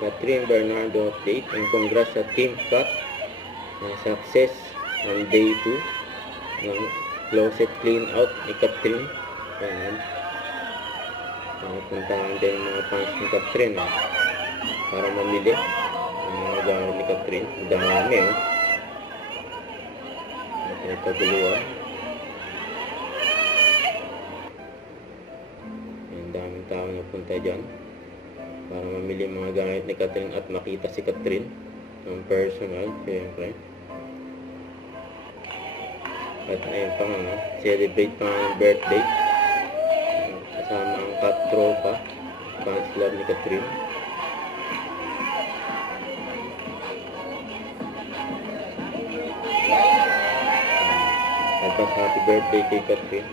Catherine Bernardo update, and congrats sa Team Cut na success on day 2 ng closet clean out ni Catherine. Ayan. Puntahan din mga fans ni Catherine para mamili ng mga gamit ni Catherine. Dami may paguluan. Ang daming tao na punta dyan para mamili mga gamit ni Catherine at makita si Catherine ng personal, siyempre. At ayun pa nga, celebrate pa nga ang birthday kasama ang Cat Tropa, fans club ni Catherine. Advance happy birthday kay Catherine.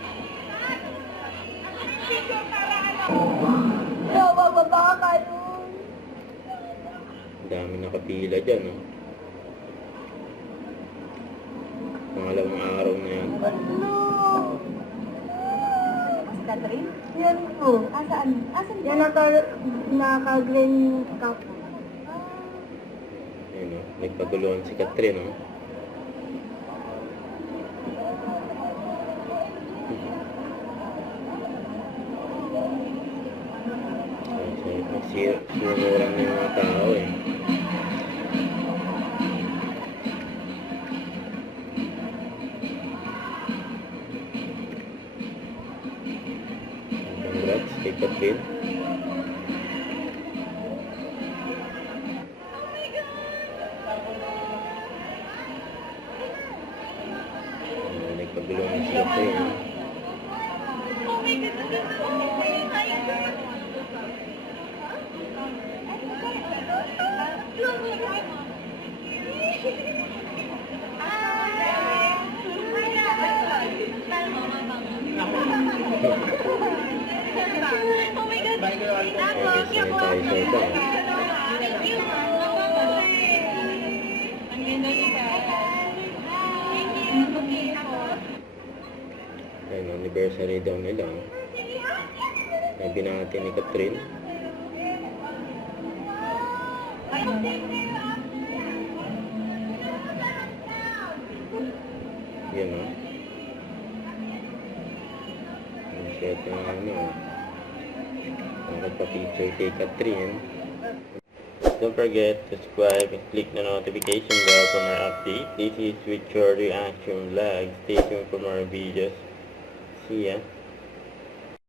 Dami nakapila dyan, no? Pangalawang araw na yan. Catherine? Yan po. Asaan? Asan yan? Naka-green cup. Ayun, no? Nagpaguluhan si Catherine, no? Sinurang na yung mga tao, Congrats kay Catherine. Nagpaguluhan si Catherine. Oh my God! Sanitizer pa. Ang ganda niya. Ayun, anniversary daw nila. Na binati ni Catherine. Yan, no? Ang shit yung nagpa-picture kay Catherine. Don't forget to subscribe and click the notification bell for more updates. This is with your reaction vlog. Stay tuned for more videos. See ya.